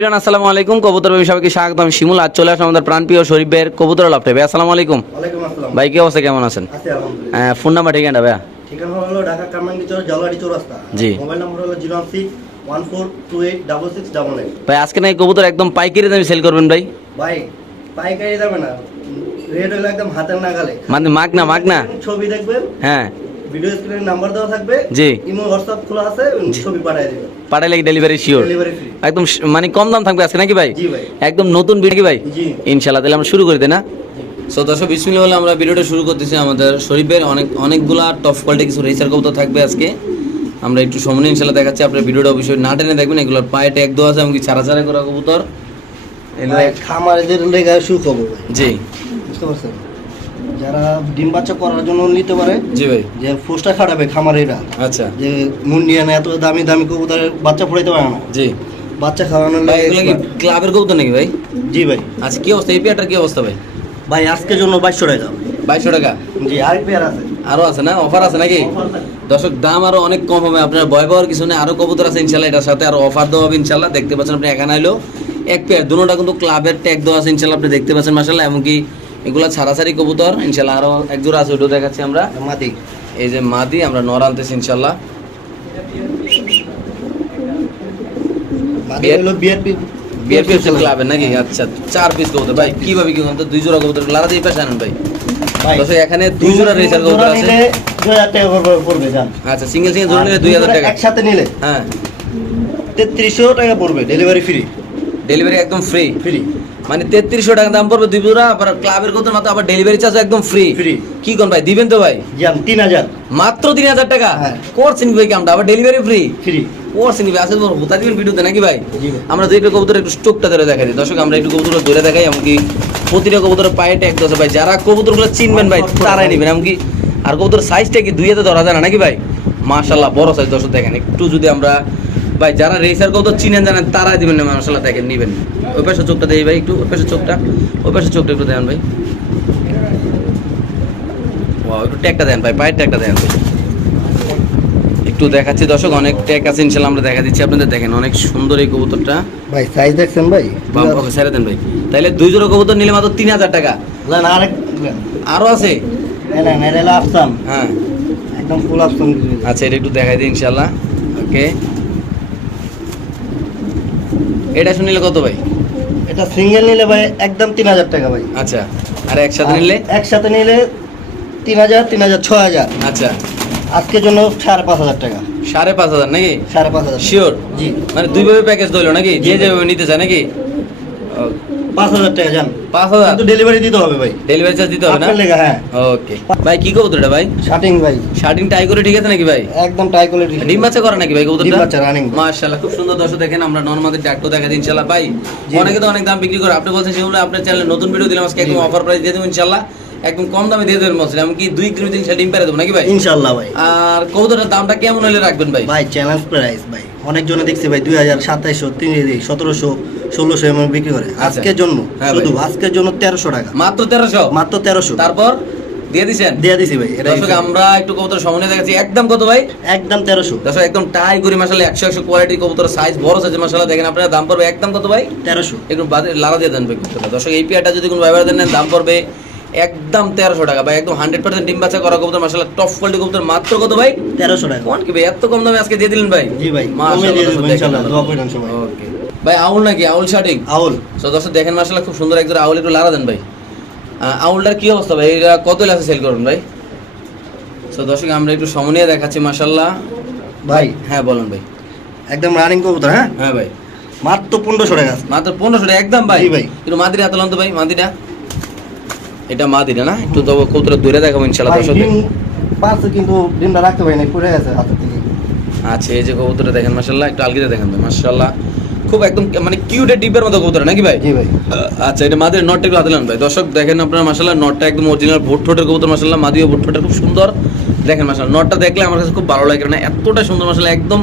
আসসালামু আলাইকুম। কবুতর ভাই সবাইকে স্বাগত আমি শিমুল আজ চলে আসলাম আমাদের প্রাণপ্রিয় শরীফ ভাইয়ের কবুতর লফটে। ভাই আসসালামু আলাইকুম। ভাই কি অবস্থা? কেমন আছেন? আহ, ফোন নাম্বার ঠিকানা ভাইয়া। ঠিকানা হলো ঢাকা কারমাঙ্গিচর জালুয়ারি চৌরাস্তা। জি। মোবাইল নম্বর হলো zero six one four two eight double six double nine. ভাই আজকে না কবুতর একদম পাইকারি দামে সেল করবেন ভাই? ভাই পাইকারি যাবে না। রেট হলো একদম হাতের নাগালে। মানে মাগ না মাগ না? ছবি দেখবেন? হ্যাঁ। ভিডিও স্ক্রিনে নাম্বার দেওয়া থাকবে। জি। ইমো হোয়াটসঅ্যাপ খোলা আছে ছবি পাঠিয়ে দিবেন পাঠাইলে ডেলিভারি শিওর একদম মানে কম দাম থাকবে আজকে নাকি ভাই? একদম নতুন ভিডিও কি ভাই? জি। ইনশাল্লাহ তাহলে আমরা শুরু করে দিই না? সো দর্শক বিসমিল্লাহ বলে আমরা ভিডিওটা শুরু করতেছি আমাদের শরীফের অনেক অনেকগুলা টপ কোয়ালিটি কিছু রেসার কবুতর থাকবে আজকে। আমরা একটু সময় ইনশাল্লাহ দেখাচ্ছি আপনার ভিডিওটা অবশ্যই না টেনে দেখবেন এগুলোর পায়ে ট্যাগ দেওয়া আছে এমনকি ছাড়া ছাড়া করা কবুতর। এগুলো ভাই, লেগে সুখবর জি। বুঝতে পারছেন? যারা ডিম বাচ্চা করার জন্য নিতে পারে জি ভাই। যে ফুসটা খাটাবে খামারিরা আচ্ছা। যে মুন্ডিয়ান এত দামি দামি কবুতরের বাচ্চা ফুটাইতে পারে না। জি। বাচ্চা খাওয়ানোর লাগে ক্লাবের কবুতর নাকি ভাই? জি ভাই। আচ্ছা কি অবস্থা? এই পেয়ারটার কি অবস্থা ভাই? ভাই আজকের জন্য বাইশশো টাকা। বাইশশো টাকা? জি আর পেয়ার আছে। আরও আছে না? অফার আছে নাকি? দর্শক দাম আরও অনেক কম হবে। আপনার ভয় পাওয়ার কিছু নেই। আরও কবুতর আছে ইনশাল্লাহ এটার সাথে আরও অফার দেওয়া হবে ইনশাল্লাহ। দেখতে পাচ্ছেন আপনি এখানে আইলো এক পেয়ার দুটোটা কিন্তু ক্লাবের ট্যাগ দেওয়া আছে ইনশাল্লাহ। আপনি দেখতে পাচ্ছেন মাসাল্লাহ এমনকি এগুলা ছাড়াছাড়ি কবুতর ইনশাল্লাহ আরও এক জোড়া আছে ওটাও দেখাচ্ছি আমরা। মাদি। এই যে মাদি আমরা নর আনতেছি ইনশাল্লাহ। নাকি? আচ্ছা চার পিস কবুতর। ভাই কীভাবে কি বলতো দুই জোড়া কবুতর লারা দিয়ে পাশে আনেন ভাই। এখানে দুই জোড়া রেসার কবুতর আছে। আচ্ছা সিঙ্গেল সিঙ্গেল জোড়া নিলে দুই হাজার টাকা। একসাথে নিলে? হ্যাঁ। তেত্রিশশো টাকা পড়বে ডেলিভারি ফ্রি ডেলিভারি একদম ফ্রি ফ্রি মানে তেত্রিশশো টাকা দাম পড়বে দুই জোড়া আবার ক্লাবের কত মাত্র আবার ডেলিভারি চার্জ একদম ফ্রি ফ্রি কি কোন ভাই দিবেন তো ভাই? জান তিন হাজার। মাত্র তিন হাজার টাকা? হ্যাঁ। করছেন ভাই কামটা আবার ডেলিভারি ফ্রি ফ্রি করছেন ভাই আসলে হোতা দিবেন ভিডিওতে নাকি ভাই। আমরা দুইটা কবুতর একটু স্টোকটা ধরে দেখাই দিই। দর্শক আমরা একটু কবুতর ধরে দেখাই এমনকি প্রতিটা কবুতরের পায়ে ট্যাগ ভাই যারা কবুতরগুলো চিনবেন ভাই তারাই নেবেন। এমনকি আর কবুতর সাইজটা কি দুই হাতে ধরা যায় না নাকি ভাই? মাশাল্লাহ বড় সাইজ দর্শক দেখেন। একটু যদি আমরা ভাই যারা রেসার কবুতর চিনেন জানেন তারাই দিবেন না মাশাল্লাহ দেখেন নিবেন। ওই পাশে চোখটা দেই ভাই একটু ওই পাশে চোখটা ওই পাশে চোখটা একটু দেন ভাই। ওয়াও একটু ট্যাগটা দেন ভাই পায়ের ট্যাগটা দেন ভাই। একটু দেখাচ্ছি দর্শক অনেক ট্যাগ আছে ইনশাল্লাহ আমরা দেখা দিচ্ছি। আপনাদের দেখেন অনেক সুন্দর এই কবুতরটা। ভাই সাইজ দেখছেন ভাই? পক্ষে ছেড়ে দেন ভাই। তাইলে দুই জোড়া কবুতর নিলে মাত্র তিন হাজার টাকা। আরও আছে? হ্যাঁ। একদম ফুল আফসান আচ্ছা এটা একটু দেখাই দিই ইনশাল্লাহ ওকে। এটা শুনিলে কত ভাই? এটা সিঙ্গেল নিলে ভাই একদম তিন হাজার টাকা ভাই। আচ্ছা আর একসাথে নিলে? একসাথে নিলে তিন হাজার তিন হাজার ছ হাজার। আচ্ছা। আজকের জন্য সাড়ে পাঁচ হাজার টাকা। সাড়ে পাঁচ হাজার নাকি? সাড়ে পাঁচ হাজার শিওর জি। মানে দুইভাবে প্যাকেজ ধরলো নাকি? যে। যেভাবে নিতে চায় নাকি? পাঁচ হাজার টাকা যান পাঁচ হাজার? কিন্তু ডেলিভারি দিতে হবে ভাই। ডেলিভারি চার্জ দিতে হবে না? আপনার হ্যাঁ। ওকে ভাই কি কবুতর ভাই? শার্টিং ভাই। শার্টিং টাই করে ঠিক আছে নাকি ভাই? একদম টাই কোয়ালিটি ডিম বাচ্চা করে নাকি ভাই ডিম বাচ্চা রানিং মাশাআল্লাহ খুব সুন্দর দর্শক দেখেন আমরা নরমাদের ডাক্তার দেখা দিই ইনশাআল্লাহ। ভাই অনেকে তো অনেক দাম বিক্রি করে আপনি বলছেন সেগুলো আপনার চ্যানেলে নতুন ভিডিও দিলাম আজকে একদম অফার প্রাইস দিয়ে দেবো ইনশাআল্লাহ। একদম কম দামে দিয়ে দেবেন এমনকি দুই কিলো তিন ডিম পেরে দেবো নাকি ভাই? ভাই। আর কবুতরের দামটা কেমন হলে রাখবেন ভাই? ভাই চ্যালেঞ্জ প্রাইস ভাই। অনেকজনে দেখছি ভাই দুই হাজার সাতাইশশো তিন সতেরোশো ষোলোশো এমন বিক্রি করে। আচ্ছা। আজকের জন্য হ্যাঁ শুধু। আজকের জন্য তেরোশো টাকা। মাত্র তেরোশো? মাত্র তেরোশো। তারপর দিয়ে দিছেন? দিয়ে দিছি ভাই দর্শক আমরা একটু কবুতর সমন্বয় দেখাচ্ছি। একদম কত ভাই? একদম তেরোশো। দর্শক একদম টাই করি একশো একশো কোয়ালিটি কবুতর সাইজ বড় সাইজ দেখেন আপনার দাম পড়বে একদম কত ভাই? তেরোশো। একটু দিয়ে দেন ভাই কবুতরটা। দর্শক এই পেয়ারটা যদি কোনো ব্যবহার দেন দাম পড়বে একদম তেরোশো টাকা ভাই একদম হান্ড্রেড পার্সেন্ট ডিম বাচ্চা করা কবুতর মাসালা টপ কোয়ালিটি কবুতর মাত্র কত ভাই? তেরোশো টাকা। কোন কি ভাই এত কম দামে আজকে দিয়ে দিলেন ভাই? জি ভাই ওকে ভাই। আউল নাকি? আউল শার্টিং আউল। সো দর্শক দেখেন মাসালা খুব সুন্দর একজন আউল একটু লারা দেন ভাই। আউলটার কি অবস্থা ভাই? এটা কত লাসে সেল করুন ভাই? সো দর্শক আমরা একটু সমনিয়ে দেখাচ্ছি মাসাল্লাহ ভাই। হ্যাঁ বলুন ভাই। একদম রানিং কবুতর হ্যাঁ? হ্যাঁ ভাই। মাত্র পনেরোশো টাকা মাত্র পনেরোশো টাকা একদম ভাই। ভাই। একটু মাদিরা হাতে লন তো ভাই মাদিরা। এটা মাদিরা না? একটু তো কৌতরা দূরে দেখাবো ইনশাল্লাহ দর্শক ডিম পারছে কিন্তু ডিমটা রাখতে পারি না পড়ে গেছে হাতের থেকে আচ্ছা এই যে কবুতরটা দেখেন মাশাল্লাহ একটু আলগিতে দেখেন তো মাশাল্লাহ খুব একদম মানে কিউটের ডিপের মতো কবুতর নাকি ভাই? জি ভাই। আচ্ছা এটা মাদির নটটা একটু হাতে ভাই। দর্শক দেখেন আপনারা মাশাল্লাহ নটটা একদম অরিজিনাল ভোট ঠোঁটের কবুতর মাশাল্লাহ মাদিও ভোট ঠোঁটের খুব সুন্দর। দেখেন মাশাল্লাহ নটটা দেখলে আমার কাছে খুব ভালো লাগে না এতটা সুন্দর মাশাল্লাহ একদম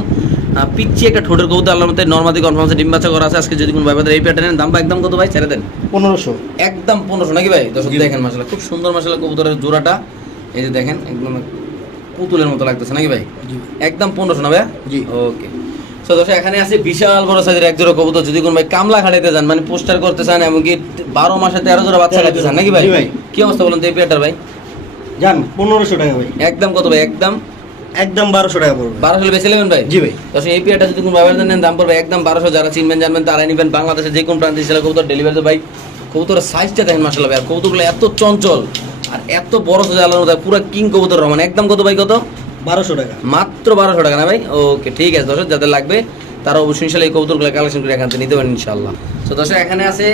পিচ্ছি একটা ঠোঁটের কবুতর আল্লাহর মধ্যে নর্মাদি কনফার্মেন্সে ডিম বাচ্চা করা আছে। আজকে যদি কোনো ভাইবাদের এই প্যাটার্নের দাম বা একদম কত ভাই? ছেড়ে দেন। পনেরোশো। একদম পনেরোশো। নাকি ভাই? দর্শক জি। দেখেন মাসাল্লাহ খুব সুন্দর মাসাল্লাহ কবুতরের জোড়াটা। এই যে দেখেন একদম পুতুলের মতো লাগতেছে নাকি ভাই? জি। একদম পনেরোশো না ভাই জি। ওকে। তো দর্শক এখানে আছে বিশাল বড় সাইজের এক জোড়া কবুতর। যদি কোন ভাই কামলা খাড়াইতে চান মানে পোস্টার করতে চান এমনকি বারো মাসে তেরো জোড়া বাচ্চা খাইতে চান নাকি ভাই? ভাই। কি অবস্থা বলুন তো এই পেয়ারটার ভাই? যান পনেরোশো টাকা ভাই। একদম কত ভাই? একদম একদম বারোশো টাকা পড়বে। বারোশো বেছে নেবেন ভাই? জি ভাই। দর্শক এই পেয়ারটা যদি কোনো ব্যবহার নেন দাম পড়বে একদম বারোশো। যারা চিনবেন জানবেন তারাই নেবেন। বাংলাদেশে যে কোন প্রান্তে ছিল কবুতর ডেলিভারি ভাই। কবুতরের সাইজটা দেখেন মাসাল্লাহ ভাই। আর কবুতরগুলো এত চঞ্চল আর এত বড় সাইজ আলার মধ্যে পুরো কিং কবুতর রহমান। একদম কত ভাই কত? বারোশো টাকা। মাত্র বারোশো টাকা না ভাই? ওকে ঠিক আছে দর্শক যাদের লাগবে তারা অবশ্যই ইনশাল্লাহ এই কবুতরগুলো কালেকশন করে এখান থেকে নিতে পারেন ইনশাল্লাহ তো দর্শক এখানে আছে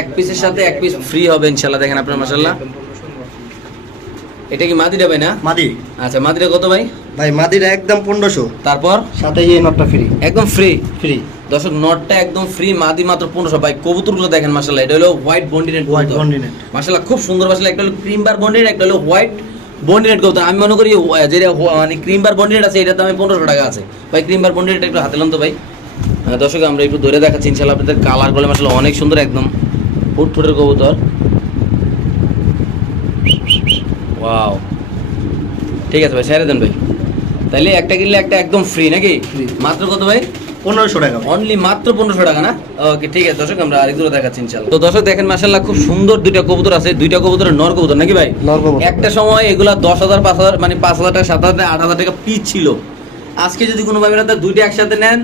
এক পিসের সাথে এক পিস ফ্রি হবে ইনশাল্লাহ দেখেন আপনার মাসাল্লাহ এটা কি মাদিটা ভাই না? মাদি। আচ্ছা মাদিটা কত ভাই? ভাই মাদিটা একদম পনেরোশো। তারপর? সাথে এই নটটা ফ্রি একদম ফ্রি ফ্রি দর্শক নটটা একদম ফ্রি মাদি মাত্র পনেরোশো। ভাই কবুতরগুলো দেখেন মাসাল্লাহ এটা হলো হোয়াইট বন্ডিনেট হোয়াইট বন্ডিনেট মাসাল্লাহ খুব সুন্দর মাসাল্লাহ একটা হলো ক্রিম বার বন্ডিনেট একটা হলো হোয়াইট বন্ডিনেট কবুতর। আমি মনে করি যেটা মানে ক্রিম বার বন্ডিনেট আছে এটার দামে পনেরোশো টাকা আছে। ভাই ক্রিম বার বন্ডিনেট একটু হাতে তো ভাই। দর্শক আমরা একটু ধরে দেখাচ্ছি। ইনশাল্লাহ আপনাদের কালারগুলো মাসাল্লাহ অনেক সুন্দর একদম ফুট ফুটের কবুতর। ওয়াও ঠিক আছে ভাই সেরে দেন ভাই। তাইলে একটা কিনলে একটা একদম ফ্রি নাকি? মাত্র কত ভাই? পনেরোশো টাকা অনলি মাত্র পনেরোশো টাকা না? ওকে ঠিক আছে দর্শক আমরা আরেক দূরে দেখাচ্ছি ইনশাল্লাহ তো দর্শক দেখেন মাসাল্লাহ খুব সুন্দর দুইটা কবুতর আছে। দুইটা কবুতরের নর কবুতর নাকি ভাই? একটা সময় এগুলা দশ হাজার পাঁচ হাজার মানে পাঁচ হাজার টাকা সাত হাজার টাকা আট হাজার টাকা পিস ছিল। আজকে যদি কোনো ভাবে দুইটা একসাথে নেন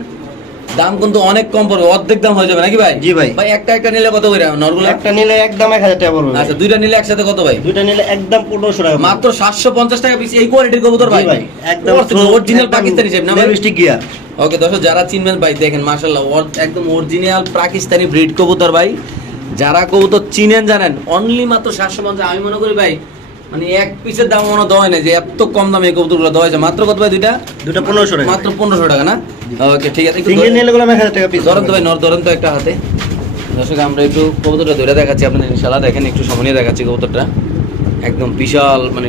দাম কিন্তু অনেক কম পড়বে অর্ধেক দাম হয়ে যাবে নাকি ভাই? জি ভাই। ভাই একটা একটা নিলে কত করে নরগুলো? একটা নিলে একদম এক হাজার টাকা পড়বে আচ্ছা দুইটা নিলে একসাথে কত ভাই? দুইটা নিলে একদম পনেরোশো টাকা মাত্র সাতশো পঞ্চাশ টাকা পিস এই কোয়ালিটির কবুতর ভাই। ভাই একদম অরিজিনাল পাকিস্তানি শেপ না ভাই? লিপস্টিক গিয়ার ওকে দর্শক যারা চিনবেন ভাই দেখেন মার্শাল্লাহ একদম অরিজিনাল পাকিস্তানি ব্রিড কবুতর ভাই। যারা কবুতর চিনেন জানেন অনলি মাত্র সাতশো পঞ্চাশ। আমি মনে করি ভাই মানে এক পিসের দাম মনে দেওয়া হয় না যে এত কম দামে এই কবুতরগুলো দেওয়া হয়েছে। মাত্র কত ভাই দুইটা? দুটা পনেরোশো টাকা। মাত্র পনেরোশো টাকা না? ওকে ঠিক আছে সিঙ্গেল নিলে গুলো এক হাজার টাকা পিস ধরেন তো ভাই নর ধরেন তো একটা হাতে। দর্শক আমরা একটু কবুতরটা ধরে দেখাচ্ছি আপনাদের ইনশাআল্লাহ। দেখেন একটু সামনে দেখাচ্ছি কবুতরটা। একদম বিশাল মানে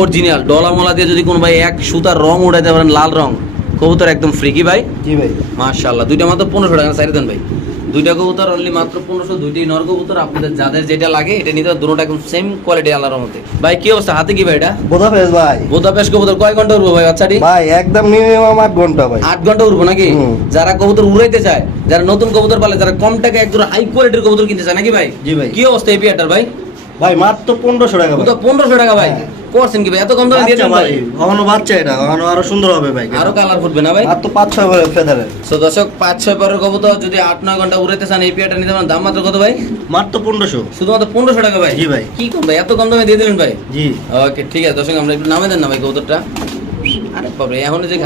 অরিজিনাল ডলা মলা দিয়ে যদি কোনো ভাই এক সুতার রং উঠাইতে পারেন লাল রং। কবুতর একদম ফ্রি কি ভাই। জি ভাই। মাশাআল্লাহ দুইটা মাত্র পনেরোশো টাকা সাইড দেন ভাই। দুইটা কবুতর অনলি মাত্র পনেরোশো দুইটাই নর কবুতর। আপনাদের যাদের যেটা লাগে এটা নিতে দুটোটা একদম সেম কোয়ালিটি আল্লাহর মধ্যে। ভাই কি অবস্থা? হাতে কি ভাই এটা? বোধা ফেস ভাই। বোদাপেশ কবুতর কয় ঘণ্টা উঠবো ভাই বাচ্চাটি? ভাই একদম মিনিমাম আট ঘণ্টা ভাই। আট ঘণ্টা উঠবো নাকি? যারা কবুতর উড়াইতে চায় যারা নতুন কবুতর পালে যারা কম টাকা একদম হাই কোয়ালিটির কবুতর কিনতে চায় নাকি ভাই? জি ভাই। কি অবস্থা এই পিয়াটার ভাই? ভাই মাত্র পনেরোশো টাকা পনেরোশো টাকা ভাই। হ্যাঁ। করছেন কি ভাই? এত কম দামে দিয়ে দেন ভাই। কখনো বাচ্চা এটা কখনো আরও সুন্দর হবে ভাই আরও কালার ফুটবে না ভাই? মাত্র পাঁচ ছয় ফেদারের তো দর্শক পাঁচ ছয় পরের কবুতর যদি আট নয় ঘণ্টা উড়াইতে চান এই পিয়াটা নিতে পারেন। দাম মাত্র কত ভাই? মাত্র পনেরোশো। শুধুমাত্র পনেরোশো টাকা ভাই? জি ভাই। কি কম ভাই? এত কম দামে দিয়ে দিলেন ভাই? জি। ওকে ঠিক আছে দর্শক আমরা একটু নামে দেন না ভাই কবুতরটা? আরে এখন যে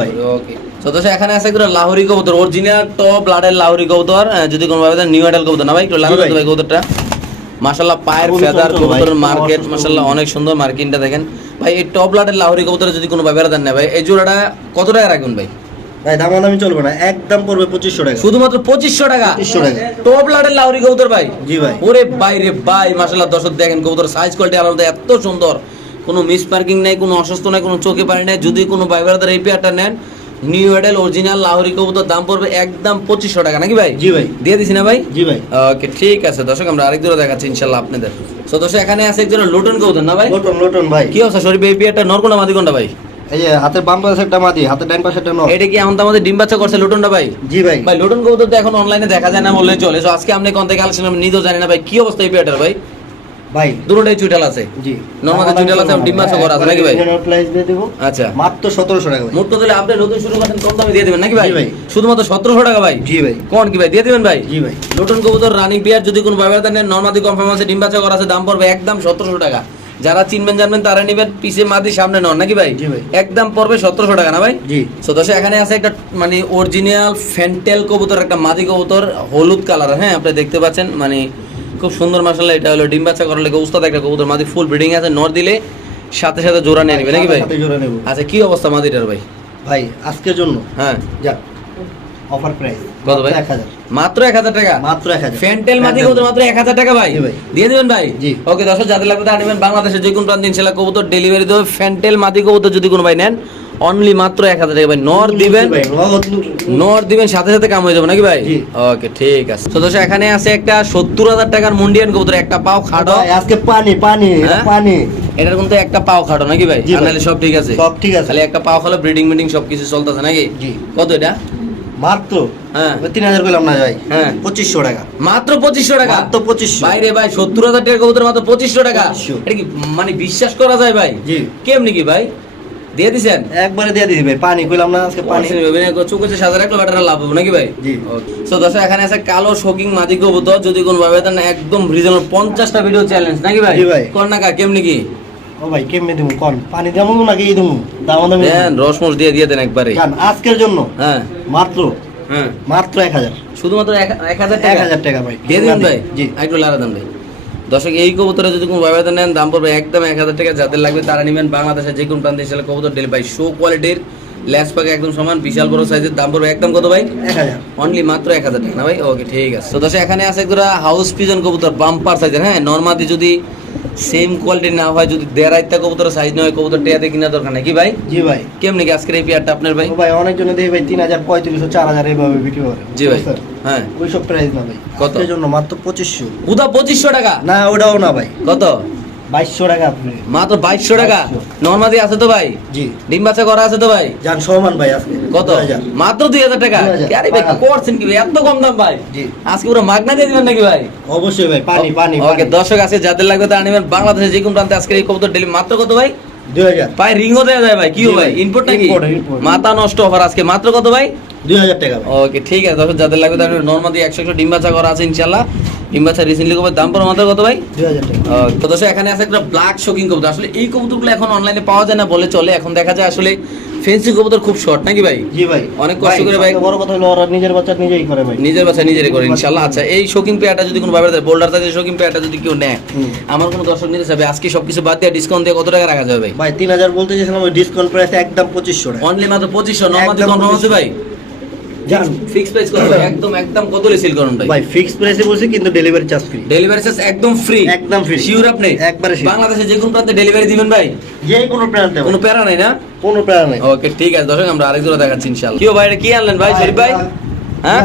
ভাই। ওকে তো এখানে আছে একটু লাহোরি কবুতর অরিজিনাল টপ ব্লাডের লাহোরি কবুতর যদি কোনো ভাবে নিউ এডাল কবুতর না ভাই? একটু লাহোরি কবুতরটা। মাশাল্লাহ পায়ের ফেদার ভাই। কবুতরের মার্কেট মাশাল্লাহ অনেক সুন্দর মার্কিংটা দেখেন। ভাই এই টপ ব্লাডের লাহোরি কবুতর যদি কোনো ভাবে দেন না ভাই এই জোড়াটা কত টাকা রাখবেন ভাই? ভাই দামাদামি চলবে না একদম পড়বে পঁচিশশো টাকা। শুধুমাত্র পঁচিশশো টাকা? টাকা। টপ লাহোরি কবুতর ভাই? জি ভাই। ওরে ভাই রে ভাই মাশাআল্লাহ দর্শক দেখেন কবুতর সাইজ কোয়ালিটি আলাদা এত সুন্দর। কোনো মিস পার্কিং নাই কোনো অসুস্থ নাই কোনো চোখে পানি নাই। যদি কোনো বাইবারাদার এই পেয়ারটা নেন নিউ এডেল অরিজিনাল লাহোরি কবুতর দাম পড়বে একদম পঁচিশশো টাকা। নাকি ভাই? জি ভাই। দিয়ে দিছি না ভাই? জি ভাই। ওকে ঠিক আছে দর্শক আমরা আরেক দূরে দেখাচ্ছি ইনশাল্লাহ আপনাদের। তো দর্শক এখানে আছে একজন লোটন কবুতর না ভাই? লোটন লোটন ভাই। কি অবস্থা শরীফ এই পেয়ারটা নরকোনা মাদি কোনটা ভাই? এই যে হাতের বাম পাশে একটা মাদি হাতের ডান পাশে একটা নখ এটা কি এখন তো আমাদের ডিম বাচ্চা করছে লোটনটা ভাই? জি ভাই। ভাই লুটন কবুতর তো এখন অনলাইনে দেখা যায় না বললে চলে। তো আজকে আপনি কোন থেকে আমি নিজেও জানি না ভাই কি অবস্থা এই পেয়ারটার ভাই? ভাই দুটোটাই চুইটাল আছে? জি। Normal চুইটাল আছে, ডিম মাছও করা আছে নাকি ভাই? প্রাইস দিয়ে দেবো। আচ্ছা। মাত্র সতেরোশো টাকা ভাই। মোট দিলে আপনি নতুন শুরু করছেন কম দামে দিয়ে দিবেন নাকি ভাই? শুধুমাত্র সতেরোশো টাকা ভাই? জি ভাই। কোন কি ভাই? দিয়ে দিবেন ভাই? জি ভাই। নতুন কবুতর রানিং বিয়ার যদি কোনো ব্যবহার নেন নর্মাদি কনফার্ম আছে ডিম বাচ্চা করা আছে দাম পড়বে একদম সতেরোশো টাকা। যারা চিনবেন জানবেন তারা নেবেন পিছে মাদি সামনে নন নাকি ভাই? জি ভাই। একদম পড়বে সতেরোশো টাকা না ভাই? জি। এখানে আছে একটা মানে অরিজিনাল ফ্যান্টেল কবুতর একটা মাদি কবুতর হলুদ কালার হ্যাঁ আপনি দেখতে পাচ্ছেন মানে খুব সুন্দর মাসাল্লাহ এটা হলো ডিম বাচ্চা করার লেগে উস্তাদ একটা কবুতর। মাদি ফুল ব্রিডিং আছে নর দিলে সাথে সাথে জোড়া নিয়ে নেবে নাকি ভাই? আচ্ছা কি অবস্থা মাদিটার ভাই? ভাই আজকের জন্য? হ্যাঁ। যা অফার প্রাইস কত ভাই? এক হাজার। মাত্র এক হাজার টাকা? মাত্র এক হাজার। ফ্যান্টেল মাদি কবুতর মাত্র এক হাজার টাকা ভাই। দিয়ে দিবেন ভাই? জি। ওকে দর্শক যাদের লাগবে নেবেন বাংলাদেশের যে কোনো প্রান্তে। ইনশাল্লাহ কবুতর ডেলিভারি দেবে। ফ্যান্টেল মাদি কবুতর যদি কোনো ভাই নেন অনলি মাত্র এক হাজার টাকা ভাই। নর দিবেন নর দিবেন সাথে সাথে কাম হয়ে যাবে নাকি ভাই? ওকে ঠিক আছে। তো দর্শক এখানে আছে একটা সত্তর হাজার টাকার মুন্ডিয়ান কবুতর একটা পাও খাটো। আজকে পানি পানি হ্যাঁ? পানি। এটার কিন্তু একটা পাও খাটো নাকি ভাই? নাহলে সব ঠিক আছে। সব ঠিক আছে। খালি একটা পাও খালো ব্রিডিং মিটিং সবকিছু চলতেছে নাকি? কত এটা? মাত্র? হ্যাঁ। তিন হাজার করলাম না ভাই। হ্যাঁ। পঁচিশশো টাকা। মাত্র পঁচিশশো টাকা? মাত্র পঁচিশশো। বাইরে ভাই সত্তর হাজার টাকা কবুতর মাত্র পঁচিশশো টাকা। এটা কি মানে বিশ্বাস করা যায় ভাই? জি। কেমনি কি ভাই? দিয়ে দিছেন? একবারে দিয়ে দিবি ভাই পানি কইলাম না আজকে পানি। চোখে সাজা রাখলে ব্যাটারা লাভ হবে নাকি ভাই? জি। দর্শক এখানে আছে কালো শোকিং মাদি কবুতর যদি কোন ভাবে দেন একদম রিজনেবল পঞ্চাশটা ভিডিও চ্যালেঞ্জ নাকি ভাই? জি ভাই। কোন নাকা কেমনি কি? ও ভাই কেমনে দিমু কোন? পানি দেবো নাকি এই দিমু? দাম দামি? দেন রসমস দিয়ে দিয়ে দেন একবারে। আজকের জন্য হ্যাঁ। মাত্র হ্যাঁ। মাত্র এক হাজার। শুধুমাত্র এক- এক হাজার এক টাকা? হাজার টাকা ভাই। দিয়ে দিন ভাই? জি। একটু লারা দেন ভাই। দর্শক এই কবুতরে যদি কোনো ব্যবহার নেন দাম পড়বে একদম এক হাজার টাকা। যাদের লাগবে তারা নেবেন বাংলাদেশের যে কোনো প্রান্তে এসে কবুতর ডেল ভাই শো কোয়ালিটির ল্যাস পাকে একদম সমান বিশাল বড় সাইজের দাম পড়বে একদম কত ভাই? অনলি মাত্র এক হাজার টাকা না ভাই? ওকে ঠিক আছে। তো দর্শক এখানে আছে একটা হাউস পিজন কবুতর বাম্পার সাইজের হ্যাঁ? নর্মাদি যদি সেম কোয়ালিটি না হয় যদি দেড় আইতা কবুতর সাইজ না হয় কবুতর টেয়াতে কিনা দরকার নাকি ভাই? জি ভাই। কেমনি কি আজকের এই পেয়ারটা আপনার ভাই? ভাই অনেকজনে দেখি ভাই তিন হাজার পঁয়ত্রিশশো চার হাজার এইভাবে বিক্রি করে। জি ভাই হ্যাঁ। ওইসব প্রাইস না ভাই। কত? জন্য মাত্র পঁচিশশো। উদা পঁচিশশো টাকা? না ওটাও না ভাই। কত? বাইশশো টাকা আপনি। মাত্র বাইশশো টাকা? নর্মাদি আছে তো ভাই? জি। ডিম বাচ্চা করা আছে তো ভাই? যান সমান ভাই আজকে কত? মাত্র দুই হাজার টাকা? আরে ভাই করছেন কি ভাই? এত কম দাম ভাই? জি। আজকে পুরো মাগনা দিয়ে দিবেন নাকি ভাই? অবশ্যই ভাই পানি পানি ওকে দর্শক আছে যাদের লাগবে তারা নেবেন। বাংলাদেশের যে কোনো প্রান্তে আজকে এই কবুতর ডেলি মাত্র কত ভাই? দুই হাজার। ভাই রিংও দেওয়া যায় ভাই। কি ভাই? ইনপুট নাকি। মাথা নষ্ট অফার আজকে। মাত্র কত ভাই? দুই হাজার টাকা ওকে ঠিক আছে দর্শক যাদের লাগবে তারা নর্মালি একশো একশো ডিম বাচ্চা করা আছে ইনশাল্লাহ ডিম বাচ্চা রিসেন্টলি কবে? দাম পড়ে মাত্র কত ভাই? তো দর্শক এখানে আছে একটা ব্ল্যাক শোকিং কবুতর। আসলে এই কবুতরগুলো এখন অনলাইনে পাওয়া যায় না বলে চলে। এখন দেখা যায় আসলে ফেন্সি কবুতর খুব শর্ট নাকি ভাই? জি ভাই। অনেক কষ্ট করে ভাই- বড় কথা হলো ওরা নিজের বাচ্চা নিজেই করে ভাই। নিজের বাচ্চা নিজেরই করে ইনশাল্লাহ। আচ্ছা এই শোকিং পেয়ারটা যদি কোনো ভাবে বোল্ডার সাইজের শোকিং পেয়ারটা যদি কেউ নেয় আমার কোনো দর্শক নিতে চাবে আজকে সবকিছু বাদ দিয়ে ডিসকাউন্ট দিয়ে কত টাকা রাখা যাবে ভাই? ভাই তিন হাজার বলতে চাইছিলাম ডিসকাউন্ট প্রাইস একদম পঁচিশশো টাকা। অনলি মাত্র নর্মাদি একদম কনফার্ম আছে ভাই? জান ফিক্স প্রাইস কত একদম একদম কত সিল করুন ভাই। ভাই ফিক্স প্রাইসে বলছি কিন্তু delivery charge free delivery charge একদম ফ্রি একদম free। শিওর আপনি? একবারে বাংলাদেশে যে কোনো প্রান্তে ডেলিভারি দিবেন ভাই? যে কোনো প্ল্যান কোনো প্যারা নাই না? কোনো প্ল্যান নেই। ওকে ঠিক আছে দর্শক আমরা আরেক জোড়া দেখাচ্ছি ইনশাআল্লাহ। কিও ভাই এটা কি আনলেন ভাই শরীফ ভাই? হ্যাঁ?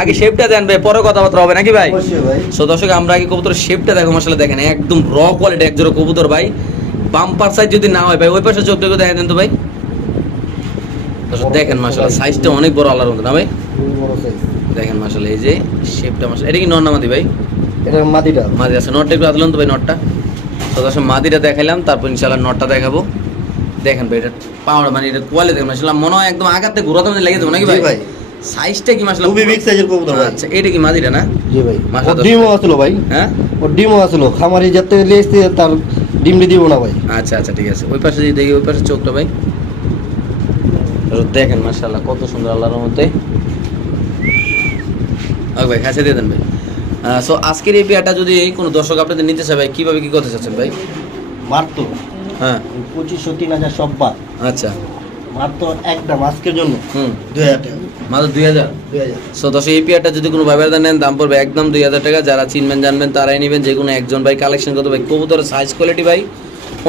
আগে শেপটা দেন ভাই পরে কথাবার্তা হবে নাকি ভাই? সো দর্শক আমরা আগে কবুতরের শেপটা দেখো মাসাল্লাহ দেখেন একদম র কোয়ালিটি এক জোড়া কবুতর ভাই। বাম্পার সাইজ যদি না হয় ভাই ওই পাশে চোখটা দেখেন তো ভাই। দর্শক দেখেন মাসাল্লাহ সাইজটা অনেক বড় আল্লাহর মতো না ভাই? দেখেন মাসাল্লাহ এই যে শেপটা মাসাল্লাহ এটা কি নর নামাদি ভাই? এটা মাটিটা মাদি আছে নটটা একটু আদলেন তো ভাই নটটা তো দর্শক মাদিটা দেখাইলাম তারপর ইনশাল্লাহ নটটা দেখাবো। দেখেন ভাই এটা পাওয়ার মানে এটা কোয়ালিটি দেখেন মাসাল্লাহ মনে হয় একদম আগাতে ঘুরাতে মধ্যে লেগে দেবো নাকি ভাই? ভাই। সাইজটা কি মাসাল্লাহ খুবই বিগ সাইজের কবুতর ভাই। আচ্ছা এটা কি মাদিটা না? জি ভাই। মাশাআল্লাহ। ডিমও আসলো ভাই। হ্যাঁ? ওর ডিমও আসলো খামারি যাতে লিয়েছে তার ডিমটি দিব না ভাই। আচ্ছা আচ্ছা ঠিক আছে। ওই পাশে দেখি ওই পাশে চোখটা ভাই। দেখেন মাশাআল্লাহ কত সুন্দর আল্লাহর ওকে ভাই কাছে দিয়ে দেন ভাই। সো আজকের এই পেয়ারটা যদি কোনো দর্শক আপনাদের নিতে চায় ভাই কীভাবে কী করতে চাচ্ছেন ভাই? মারতো হ্যাঁ। পঁচিশশো তিন হাজার সব বাদ। আচ্ছা। একদম আজকের জন্য। হুম। দুই হাজার টাকা। মাত্র দুই হাজার? দুই হাজার। সো দশ এই পেয়ারটা যদি কোনো নেন দাম পড়বে একদম দুই হাজার টাকা। যারা চিনবেন জানবেন তারাই নেবেন। যে কোনো একজন ভাই কালেকশন করতে ভাই কবুতরের সাইজ কোয়ালিটি ভাই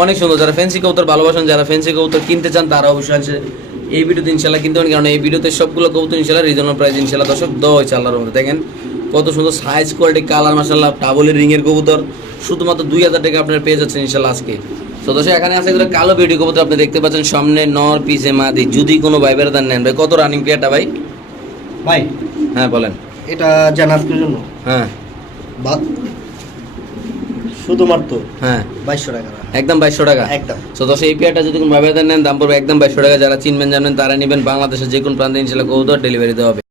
অনেক সুন্দর। যারা ফেন্সি কবুতর ভালোবাসেন যারা ফেন্সি কবুতর কিনতে চান তারা অবশ্যই এই ভিডিওতে ইনশাল্লাহ কিনতে পারেন কারণ এই ভিডিওতে সবগুলো কবুতর ইনশাল্লাহ রিজনাল প্রাইস ইনশাল্লাহ দর্শক দেওয়া হয়েছে আল্লাহর মধ্যে দেখেন কত সুন্দর সাইজ কোয়ালিটি কালার মাসাল্লাহ ডাবলের রিংয়ের কবুতর। শুধুমাত্র দুই হাজার টাকা আপনার পেয়ে যাচ্ছেন ইনশাল্লাহ আজকে। তো দর্শক এখানে আছে এগুলো কালো বিউটি কবুতর আপনি দেখতে পাচ্ছেন সামনে নর পিছে মাদি। যদি কোনো ভাই বেড়াদার নেন ভাই কত রানিং পেয়ারটা ভাই? ভাই হ্যাঁ বলেন। এটা জান আজকের জন্য। হ্যাঁ। বাদ শুধুমাত্র হ্যাঁ। বাইশশো টাকা। একদম বাইশশো টাকা? একদম। তো দশ এই পেয়ারটা যদি কোনো ভাবে নেন দাম পড়বে একদম বাইশশো টাকা। যারা চিনবেন জানবেন তারা নেবেন। বাংলাদেশের যে কোনো প্রান্তে ইনশাল্লাহ কৌদর ডেলিভারি দেওয়া হবে।